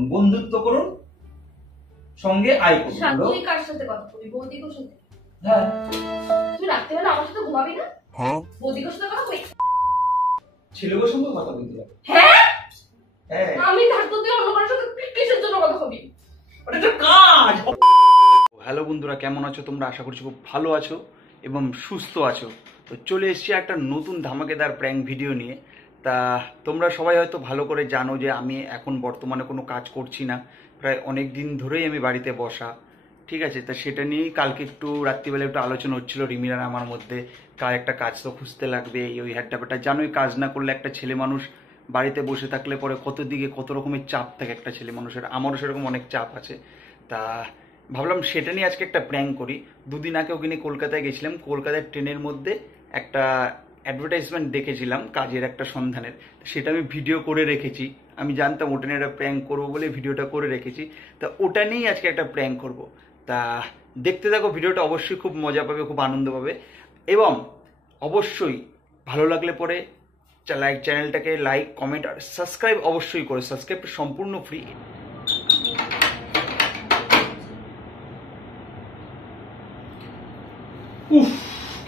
করুন, বন্ধুত্ব করুন, সঙ্গে আয় করুন। তুই কার সাথে কথা বলবি? বৌদির সাথে? হ্যাঁ। তুই রাত্রিবেলা আমার সাথে ঘুমাবি না? হ্যাঁ। বৌদির সাথে কথা বলবি? ছেলের সঙ্গে কথা বলতে হবে। হ্যাঁ? হ্যাঁ। আমি থাকতো তুই অন্য কারোর সাথে কিসের জন্য কথা বলবি? ওটা তো কাজ। হ্যালো বন্ধুরা, কেমন আছো তোমরা? আশা করছি খুব ভালো আছো এবং সুস্থ আছো। তো চলে এসেছি একটা নতুন ধামাকেদার প্র্যাঙ্ক ভিডিও নিয়ে। তা তোমরা সবাই হয়তো ভালো করে জানো যে আমি এখন বর্তমানে কোনো কাজ করছি না, প্রায় অনেক দিন ধরেই আমি বাড়িতে বসা। ঠিক আছে, তা সেটা নিয়েই কালকে একটু রাত্রিবেলা একটু আলোচনা হচ্ছিল রিমিরার আমার মধ্যে, কার একটা কাজ তো খুঁজতে লাগবে, ওই হ্যাড্ডা ব্যাটা। জানোই কাজ না করলে একটা ছেলে মানুষ বাড়িতে বসে থাকলে পরে কত দিকে কত রকমের চাপ থাকে একটা ছেলে মানুষের। আমারও সেরকম অনেক চাপ আছে। তা ভাবলাম সেটা নিয়ে আজকে একটা প্র্যাঙ্ক করি। দুদিন আগে ওখানে কলকাতায় গেছিলাম, কলকাতার ট্রেনের মধ্যে একটা অ্যাডভার্টাইজমেন্ট দেখেছিলাম কাজের একটা সন্ধানের, সেটা আমি ভিডিও করে রেখেছি। আমি জানতাম ওটা নিয়ে একটা প্র্যাঙ্ক করবো বলে ভিডিওটা করে রেখেছি। তা ওটা নিয়েই আজকে একটা প্র্যাঙ্ক করব। তা দেখতে থাকো ভিডিওটা, অবশ্যই খুব মজা পাবে, খুব আনন্দ পাবে। এবং অবশ্যই ভালো লাগলে পরে চ্যানেলটাকে লাইক, কমেন্ট আর সাবস্ক্রাইব অবশ্যই করে, সাবস্ক্রাইব সম্পূর্ণ ফ্রি। উফ,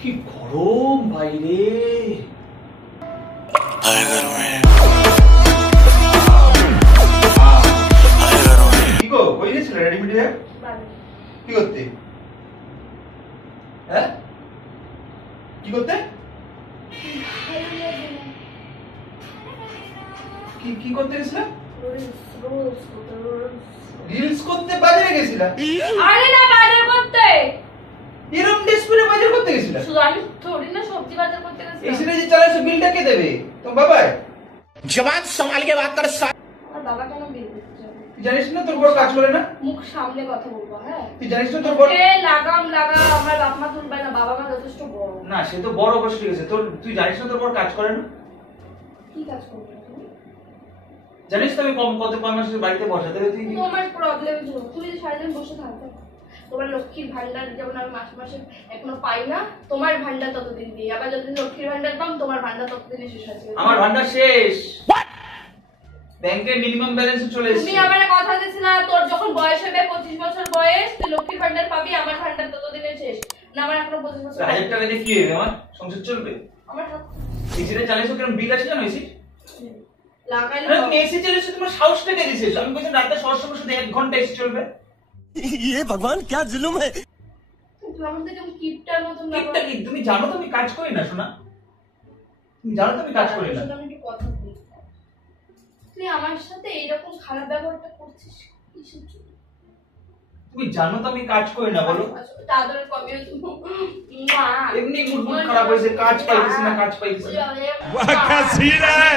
কি গরম বাইরে। কি গো, কই গেছিলে? রেডি মিডি হয়ে কি করতে? হ্যাঁ, কি করতে? কি করতে গেছিলে? রিলস করতে বাজারে গেছিলা? আরে না, বাজার করতে। এরকম ডিসপ্লে বাজার করতে গেছিলা? শুধু আমি থোড়ি না সবজি বাজার করতে গেছিলাম। এসে যে চালাইছো, বিলটা কে দেবে? তোমার বাবা? জবান संभाल के बात कर। আমার বাবা কেন বিল দিতে যাবে? তুই জানিস না তোর বড় কাজ করে না? মুখ সামনে কথা বলবো। হ্যাঁ, তুই জানিস না তোর বড় লাগাম আমার বাপ মা তুলবে না, বাবা মা যথেষ্ট বড়। না, সে তো বড় অবশ্য ঠিক আছে। তুই জানিস না তোর বড় কাজ করে না? কি কাজ করবে তুমি? জানিস তো আমি কত মাসের বাড়িতে বসাতে তুই কি? তোমার প্রবলেম ছিল, তুমি যে সারাদিন বসে থাকবে। তোমার লক্ষ্মীর ভান্ডার যেমন আমি মাসে মাসে এখনো পাই না, তোমার ভান্ডার ততদিন দিই। আবার যতদিন লক্ষ্মীর ভান্ডার পাম, তোমার ভান্ডার ততদিনই শেষ আছে। আমার ভান্ডার শেষ। ব্যাংকে মিনিমাম ব্যালেন্স চলে এসেছে। তুমি আমারে কথা দিছিলা তোর যখন বয়স হবে 25 বছর বয়স, তুই লক্ষ্মীর ভান্ডার পাবি, আমার ভান্ডার ততদিনে শেষ। না, আমার এখনো 25 বছর। 1000 টাকা দিয়ে কি হবে? আমার সংসার চলবে? আমার এসিটা চালাইছো কেন? বিল আছে জানো? এসি লাগাইলে তুমি এসি চালাইছো, তোমার সাহস থেকে দিছিস। আমি বলছি রাতে সবার সাথে 1 ঘন্টা এসি চলবে। ये भगवान क्या जुल्म है। তুই আমাদের যেমন কিপটার মতন কিপটা কি? তুমি জানো তো আমি কাজ করি না শোনা। তুমি জানো তো আমি কাজ করি না। আমি একটু কথা বলি। তুই আমার সাথে এইরকম খারাপ ব্যবহারটা করছিস কিসের জন্য? তুমি জানো তো আমি কাজ করি না, বলো। তাদের কবে তুমি মা এমনি মুড খারাপ হয়েছে, কাজ পাইছি না, কাজ পাইছি না। क्या सीन है।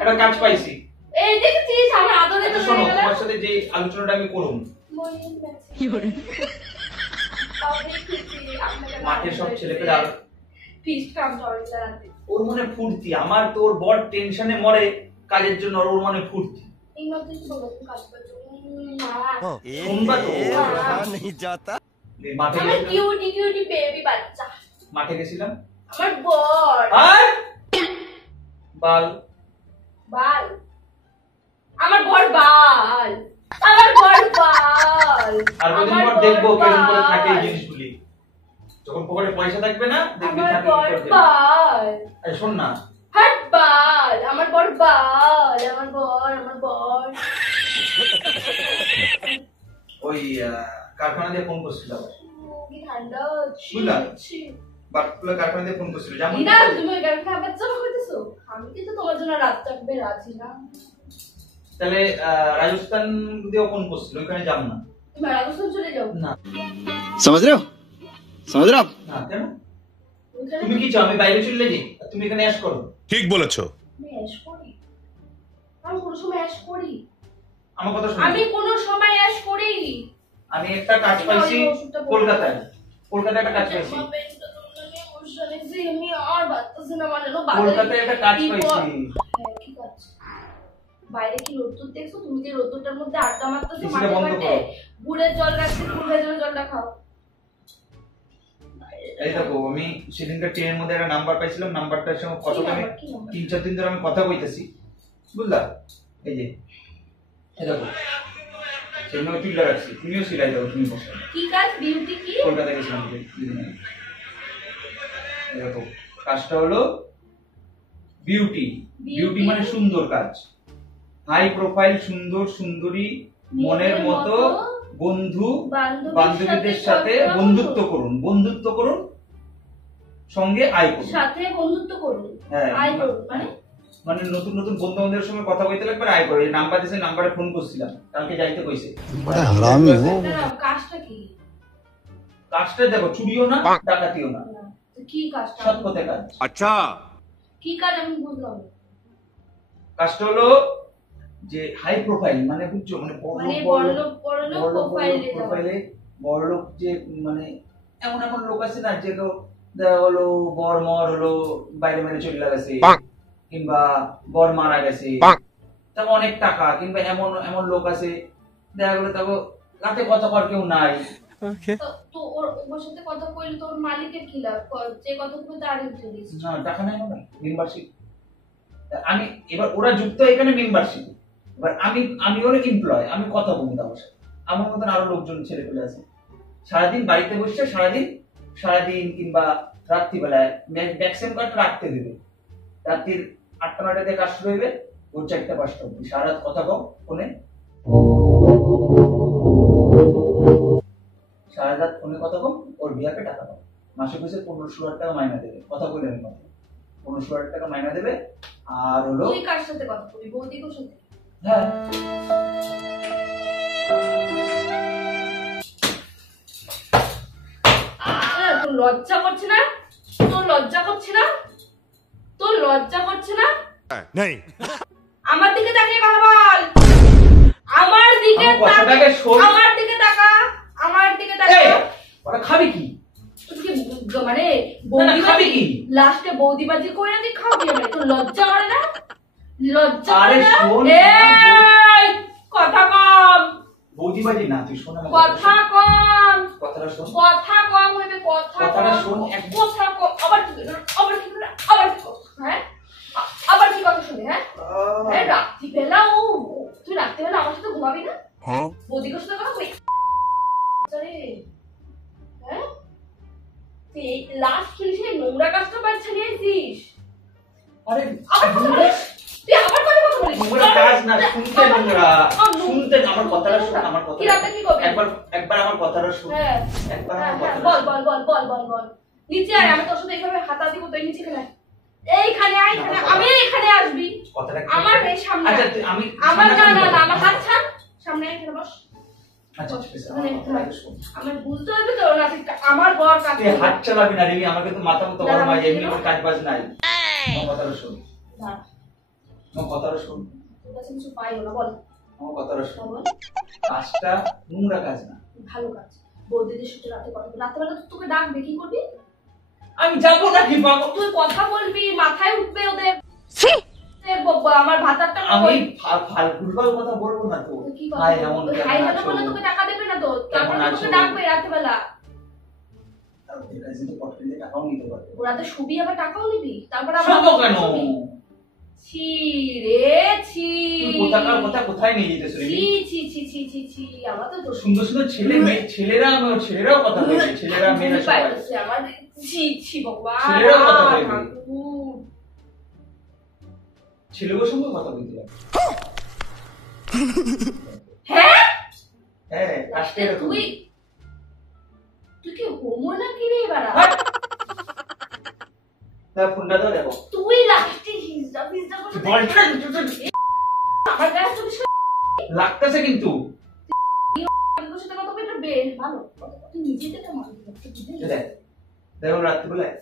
একটা কাজ পাইছি। এই দেখছিস আমার আদরে তো শোনো, তোমার সাথে যে আলোচনাটা আমি করব, কি করে মাঠে সব ছেলেপেলে ফিস্ট কাম চলে রাতে। ওর মনে ফুর্তি, আমার তো ওর বড় টেনশনে মরে কাজের জন্য, ওর মনে ফুর্তি। এই মধ্যে তো বলতো কাজ করছো শুনবা তো? नहीं जाता। মাঠে আমার কিউটি বেবি বাচ্চা। মাঠে গেছিলাম। আমার বর আর বাল বাল আমার বর বাল আমার বর বাল। আর কদিন পর দেখবো কেমন করে থাকে এই জিনিসগুলি। যখন পকেটে পয়সা থাকবে না, দেখবি আমার থাকে বর বাল। আরে শোন না, হাট বাল আমার বর বাল আমার বর ওই কারখানা দিয়ে ফোন করছিল আবার। কি ঠান্ডা বুঝলা? ছি। বাটকুলা কারখানা দিয়ে ফোন করছিল যেমন। না, তুমি ওই গাড়িটা আবার চাপা করতেছো। আমি কিন্তু তোমার জন্য রাত থাকবে রাজি না। তাহলে রাজস্থান দিয়েও ফোন করছিল, ওইখানে যাব না। তুমি রাজস্থান চলে যাও না समझ रहे हो आप। না, কেন? ওইখানে তুমি কি চাও আমি বাইরে চলে যাই আর তুমি এখানে অ্যাশ করো? ঠিক বলেছো। আমি অ্যাশ করি? আমি কোনো সময় অ্যাশ করি? আমার কথা শোনো। আমি কোনো সময় অ্যাশ করি? আমি একটা কাজ পাইছি কলকাতায় একটা কাজ পাইছি। কলকাতায় একটা কাজ পাইছি। বাইরে কি রোদ্দুর দেখছো? তুমি যে রোদ্দুরটার মধ্যে আড্ডা মারতেছো এসিটা মাঠে বন্ধ মাঠে, করো। গুড়ের জল রাখছি, ফুল ভেজানো জলটা খাও। এই দেখো, আমি সেদিনকার ট্রেনের মধ্যে একটা নাম্বার পাইছিলাম, নাম্বারটার সঙ্গে কত আমি 3-4 দিন ধরে আমি কথা কইতেছি, বুঝলা? এই যে এই দেখো সেজন্য তুলে রাখছি, তুমিও সিলাই দাও, তুমি বসো। কি কাজ? বিউটি কি? কলকাতা গেছিলাম দেখো কাজটা হলো বিউটি। বিউটি মানে সুন্দর কাজ, হাই প্রোফাইল সুন্দর সুন্দরী মনের মতো বন্ধু বান্ধবীদের সাথে বন্ধুত্ব করুন, বন্ধুত্ব করুন, সঙ্গে আয় করুন, সাথে বন্ধুত্ব করুন। হ্যাঁ আয় করুন মানে নতুন নতুন বন্ধু বান্ধবের সঙ্গে কথা বলতে লাগবে, আয় করে। নাম্বার দিয়েছে, নাম্বারে ফোন করছিলাম, কালকে যাইতে কইছে। কাজটা কি? কাজটা দেখো চুরিও না ডাকাতিও না, কি কাজটা? সৎ পথে কাজ। अच्छा কি কাজ আমি বুঝলাম। কাজটা হলো যে হাই প্রোফাইল মানে বুঝছো, মানে বড়লোক প্রোফাইলে বড়লোক, যে মানে এমন এমন লোক আছে না, যে দেখা হলো বর মর হলো বাইরে বাইরে চলে গেছে, কিংবা বর মারা গেছে, তারপর অনেক টাকা, কিংবা এমন এমন লোক আছে দেখা গেলো তাকে রাতে কথা কর কেউ নাই। তো ওর সাথে কথা কইলে তোর মালিকের কি লাভ? যে কথা কই তার ইন্টারেস্ট না, টাকা নাই না, মেম্বারশিপ। আমি এবার ওরা যুক্ত এখানে মেম্বারশিপ, এবার আমি ওর এমপ্লয়, আমি কথা বলবো তার সাথে। আমার মতন আরো লোকজন ছেলে পেলে আছে, সারাদিন বাড়িতে বসে সারাদিন কিংবা রাত্রিবেলায় ভ্যাকসিন কার্ড রাখতে দেবে, রাত্রির 8টা-9টাতে কাজ শুরু হইবে, ওর 4টা-5টা অব্দি সারা রাত কথা কও ফোনে, সারা রাত ফোনে কথা কও, ওর বিয়াকে টাকা দাও, মাসে মাসে 15-16 টাকা মাইনা দেবে, কথা কইলে আমি কথা 15-16 টাকা মাইনা দেবে। আর হলো তুই কার সাথে কথা বলবি? বৌদির সাথে? হ্যাঁ তোর লজ্জা করছে না? তোর লজ্জা করছে না? তোর লজ্জা করছে না? नहीं আমার দিকে তাকিয়ে কথা বল। আমার দিকে কথাটাকে শোন, আমার দিকে তাকা, আমার দিকে তাকা। ওরা খাবে কি? তুই মানে খাবে কি? লাস্টে বৌদিবাজি কইরা তুই খাবি? তোর লজ্জা করে না? লজ্জা করে আরে না? শোন, এই কথা কম, বৌদিবাজি না, তুই শোন আমার কথা কম, কথাটা শোন, কথা কম হইবে, কথাটা শোন, কথা কম। আবার কি হ্যাঁ, আবার কি কথা শুনে? হ্যাঁ রাত্রিবেলা তুই রাত্রিবেলা আমার সাথে ঘুমাবি না? हाँ বৌদির সাথে কথা কই? হ্যাঁ তুই লাস্ট ফিনিশে নোংরা কাজটা পার ছাড়িয়েছিস। আরে আবার কথা বলিস? তুই আবার কথা বলিস? নোংরা কাজ না, শুনতে নোংরা, শুনতে। আমার কথাটা শোন, আমার কথা কি রাতে কি করবি? একবার আমার কথাটা শোন, হ্যাঁ একবার আমার কথাটা বল বল বল বল বল বল। নিচে আয়, আমি তোর সাথে এইভাবে হাতা দিব, তুই নিচে খেলে এইখানে আয়, আমি এখানে আসবি, কথাটা আমার এই সামনে। আচ্ছা আমি আমার না না না আমার হাত ছাড়, সামনে এখানে বস। আচ্ছা ঠিক আছে, আমার বুঝতে হবে তো না, আমার বর কাছে তুই হাত চালাবি না রে, আমাকে তো মাথা মতো গরম হয়, এমনি আমার কাজ বাজ নাই। আমার কথাটা শোন, আমার কথাটা শোন, তোর কাছে কিছু পাইও না, বল আমার কথাটা শোন। বল। কাজটা নোংরা কাজ না, ভালো কাজ। বৌদিদের সাথে রাতে কথা বল, রাতেবেলা তো তোকে ডাকবে, কি করবি? আমি যাবো না কি পাবো? তুই কথা বলবি, মাথায় উঠবে ওদের। আমার ভাতারটা আমি ভুলভাল কথা বলবো না তো। কি কথা? হাই এমন হাই কথা বলে তোকে টাকা দেবে না তো, তারপর তোকে ডাকবে রাতেবেলা। ওদের কাছে তো পটকেলে টাকাও নিতে পারবে। ওরাতে শুবি আবার টাকাও নিবি, তারপর শুবো কেন? ছি রে ছি, তুই কথা কোথায় নিয়ে যেতেছ রে? ছি ছি ছি ছি ছি ছি, আমার তো সুন্দর সুন্দর ছেলেরাও কথা বলে, ছেলেরা মেয়েরা সবাই আমার ছি ছি ভগবান, ছেলেরাও কথা বলে, ছেলেদের সঙ্গে কথা বলতে লাগে। হ্যাঁ হ্যাঁ কাজটা এরকম। তুই কি হোমো নাকি রে বাড়া? তার ফোনটা দাও দেখো। তুই লাস্টে হিজড়া হিজড়া করে বলটা আমার গায়ে তুমি লাগতেছে কিন্তু। তোর সাথে কথা বলতে বেশ ভালো, তুই নিজেই তো মানুষ দেখ দেখো রাত্রিবেলায়,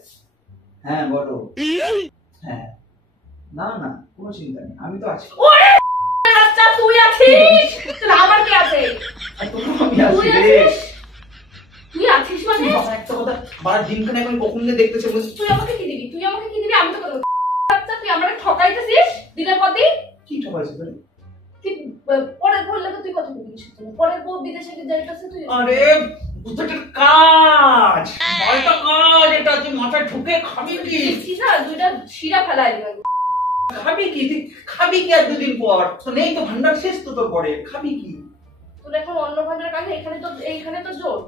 হ্যাঁ বলো, হ্যাঁ না না কোনো চিন্তা নেই, আমি তো আছি। ওরে আচ্ছা তুই আছিস, তোর আমার কি আছে? আমি আছি রে। তুই আছিস মানে একটা কথা বাড়া দিনখানে এখন কখন দেখতেছে বুঝছিস? তুই আমাকে কি দিবি? তুই আমাকে কি দিবি? আমি তো কথা আচ্ছা তুই আমাকে ঠকাইতেছিস দিনের পর দিন। কি ঠকাইছিস বল? তুই পরের বললে তুই কথা বলিস, পরের বউ বিদেশে যাইতেছে তুই। আরে বুঝতে কাজ বলটা কাজ, এটা তুই মাথায় ঢুকে খাবি কি? দেখছিস না দুইটা শিরা ফেলাই দিলাম। খাবি কি তুই? খাবি কি আর দুদিন পর? তো নেই তো, ভান্ডার শেষ তো তোর পরে, খাবি কি? তোর এখন অন্য ভান্ডার কাছে এইখানে তো জোর।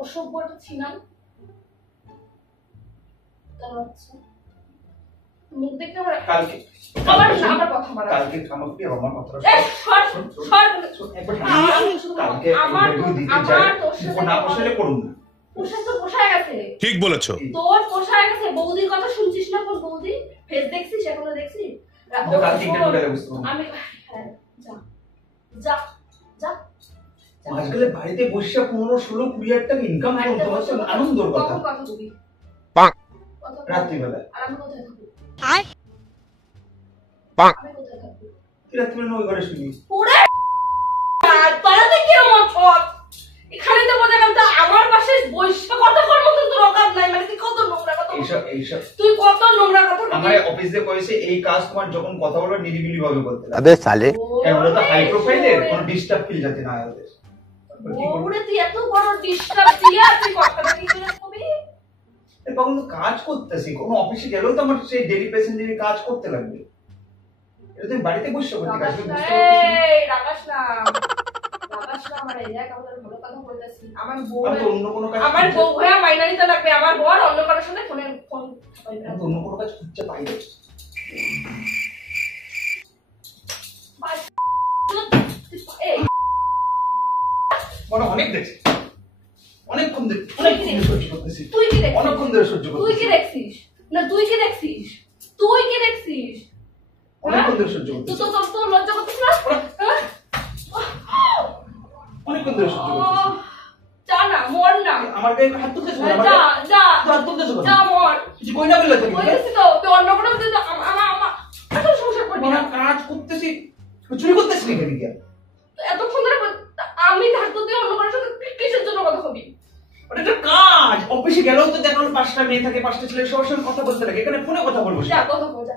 অসভ্য একটা ছিলাম। মুখ দেখে আমার কালকে আবার কথা বলা। কালকে খামাখি আমার কথা কালকে আমার তোর সাথে না পোষালে করুন না। পোশাক তো পোষায় গেছে। ঠিক বলেছো। তোর পোষায় গেছে। বৌদির কথা শুনছিস না? কোন বৌদি? ফেস দেখছিস? এখনো দেখছিস? আমি হ্যাঁ, যা যা যা আজকাল বাড়িতে বসে 15-16-20 টাকা ইনকাম করতে পারছো, আনন্দের কথা। কখন কথা বলি? রাত্রিবেলা। আর আমি কোথায় থাকবো? আমি কোথায় থাকবো? তুই রাত্রিবেলা ওই ঘরে শুনি। ওরে তোরাতে কি মত? এখানে তো বোঝা গেল আমার পাশে বসে কথা করার মতো তোর অকাত নাই। মানে তুই কত নোংরা কথা এইসব তুই কত নোংরা কথা আমার অফিসে কইছে এই কাজ তোমার যখন কথা বলো নিরিবিলি ভাবে বলতে লাগে। अबे साले কেন ওটা তো হাই প্রোফাইলের, কোনো ডিস্টার্ব ফিল যাতে না হয় ওদের। ওরে তুই এত বড় ডিস্টার্ব দিয়া তুই কথাটা কি করে কবি? তখন তো কাজ করতেছি, কোনো অফিসে গেলেও তো আমার সেই ডেইলি পেসেঞ্জারি কাজ করতে লাগবে। এটা তুমি বাড়িতে বসে করতে কাজ করতে এই রাগাস না আমার এই জায়গা আমাদের ভালো কথা বলতেছি। আমার বউ আমি তো অন্য কোনো কাজ আমার বউ হয়ে মাইনা নিতে লাগবে। আমার বর অন্য কারোর সাথে ফোন আমি তো অন্য কোনো কাজ করতে পাই না। এই মানে অনেক দেখছি, অনেকক্ষণ সহ্য করতেছি। তুই কি দেখছিস? অনেকক্ষণ ধরে সহ্য তুই করতেছি। কি দেখছিস? না তুই কি দেখছিস? তুই কি দেখছিস? অনেকক্ষণ ধরে সহ্য তুই করতেছি। তো লজ্জা করছিস না? অনেকক্ষণ ধরে সহ্য করতেছি। যা না, মর না। আমার গায়ে হাত তুলতেছ না? যা যা হাত তুলতেছ কেন? যা মর। কিছু কই না বললে তুমি? বলতেছি তো তুই অন্য কোনো আমার এত সংসার করবি না। কাজ করতেছি, চুরি করতেছি না এখানে গিয়া। এতক্ষণ ধরে আমি থাকতো তুই অন্য কারোর সাথে কিসের জন্য কথা হবি? ওটা একটা কাজ। অফিসে গেলেও তো দেখো 5টা মেয়ে থাকে, 5টা ছেলে, সবার সঙ্গে কথা বলতে লাগে। এখানে ফোনে কথা বলবো। যা কথা বল যা।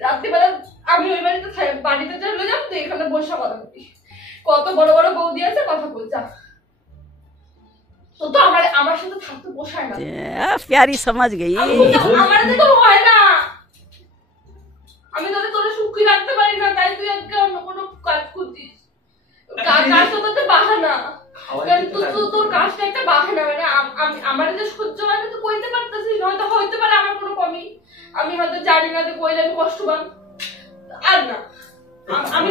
রাত্রিবেলা আমি ওই বাড়িতে চলে যাব, তুই এখানে বসে কথা বলবি। কত বড় বড় বৌদি আছে, কথা বল যা। তো তো আমার সাথে থাকতে পোষায় না। प्यारी समझ गई। আমার তো হয় না। আমি তোরে সুখী রাখতে পারি না, তাই তুই আজকে অন্য কোনো কাজ করছিস। কাজ তো তোর বাহানা। তোর কাজটা একটা বাহানা। মানে আমার যে সহ্য হয় না তুই কইতে পারতেছিস। হয়তো হইতে পারে আমার কোনো কমি, আমি হয়তো জানি না যে কইলে আমি কষ্ট পাম। আর না আমি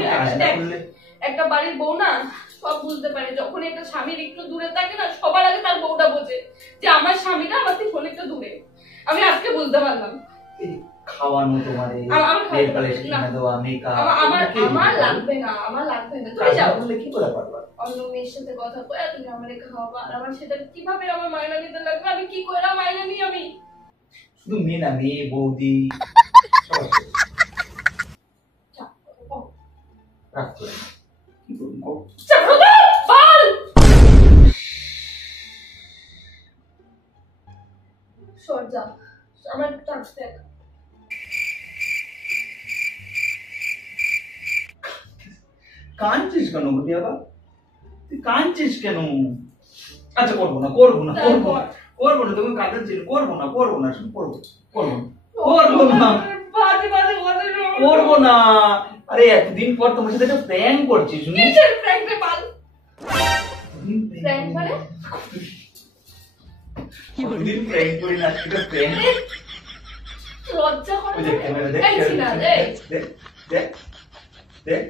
একটা বাড়ির বউ না, সব বুঝতে পারে। যখন একটা স্বামীর একটু দূরে থাকে না, সবার আগে তার বউটা বোঝে যে আমার স্বামীটা আমার থেকে অনেকটা দূরে। আমি আজকে বুঝতে পারলাম। খাওয়ানো তোমার আমার লাগবে না, আমার লাগবে না। তুমি যাও, কি করে পারবা? অন্য মেয়ের সাথে কথা কয়ে তুমি আমারে খাওয়াবা, আর আমার সেটা কিভাবে আমার মাইনা নিতে লাগবে? আমি কি করে মাইনা নিই? আমি শুধু মেয়ে না, মেয়ে বৌদি রাখতে কি করবো? সর যা, আমার টাচ দেখ। কাঁদছিস কেন বুঝি আবার? তুই কাঁদছিস কেন? আচ্ছা করবো না, করবো না, করবো না, করবো না। তুমি কাঁদাচ্ছিল, করবো না, করবো না, করবো করবো করবো না, করবো না। আরে এতদিন পর তোমার সাথে একটা প্র্যাঙ্ক করছি। শুনি প্র্যাঙ্ক মানে কতদিন প্র্যাঙ্ক করি না, আজকে প্র্যাঙ্ক। লজ্জা করে ওই যে ক্যামেরা দেখ, দেখ দেখ দেখ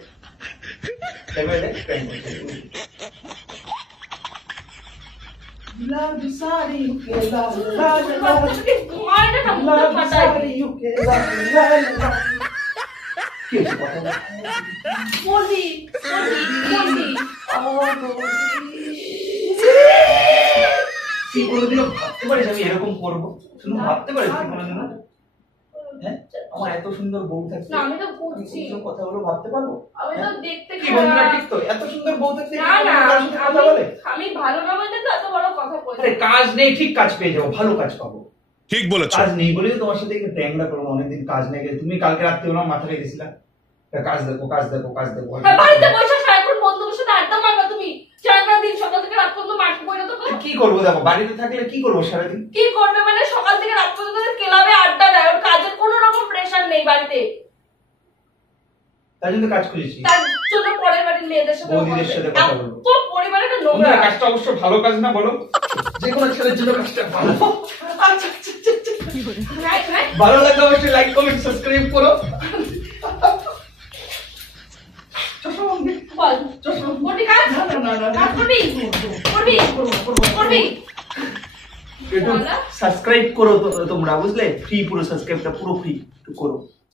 ক্যামেরা দেখ, প্র্যাঙ্ক করছি। লাল সারি কে লাল লাল লাল মাইনা না মুখটা ফাটাই কে লাল লাল লাল। কি হচ্ছে কথা? বলি তুই কোনোদিনও ভাবতে পারিস আমি এরকম করবো? শুধু ভাবতে পারিস তুই কোনোদিনও? হ্যাঁ, আমার এত সুন্দর বউ থাকছে, না আমি তো বুঝছি, কথা বলো ভাবতে পারবো? আমি তো দেখতে কি বন্ধুরা ঠিক তো? এত সুন্দর বউ থাকছে না না কথা বলে? আমি ভালো না বলতে তো এত বড় কথা বলছি। আরে কাজ নেই, ঠিক কাজ পেয়ে যাবো, ভালো কাজ পাবো। ঠিক বলেছো। কাজ নেই বলেই তোমার সাথে একটু ট্যাংরা করবো। অনেকদিন কাজ নেই, তুমি কালকে রাত্রে আমার মাথা রেখেছিলা কাজ দেখো কাজ দেখো কাজ দেখো। বাড়িতে বসে সারাক্ষণ বন্ধুদের সাথে আড্ডা মারবা তুমি, সারাক্ষণ সারাদিন সকাল থেকে রাত পর্যন্ত মাঠে পড়ে তো কি করবো দেখো, বাড়িতে থাকলে কি করবো সারাদিন? কি করবে মানে সকাল থেকে রাত পর্যন্ত ক্লাবে আড্ডা দেয়, ওর কাজের কোনো রকম প্রেশার নেই বাড়িতে। তাই জন্য কাজ করেছি, তার জন্য পরের বাড়ির মেয়েদের সাথে বৌদিদের সাথে কথা বলবো। তো পরিবারের একটা নোংরা বন্ধুরা, কাজটা অবশ্য ভালো কাজ না বলো? যে কোনো ছেলের জন্য কাজটা ভালো। আচ্ছা, আচ্ছা, আচ্ছা, আচ্ছা। ভালো লাগলে অবশ্যই লাইক কমেন্ট সাবস্ক্রাইব করো। বল করবি কাজ? কাজ করবি? করবি? একটু সাবস্ক্রাইব করো তোমরা, বুঝলে? ফ্রি, পুরো সাবস্ক্রাইবটা পুরো ফ্রি, একটু করো।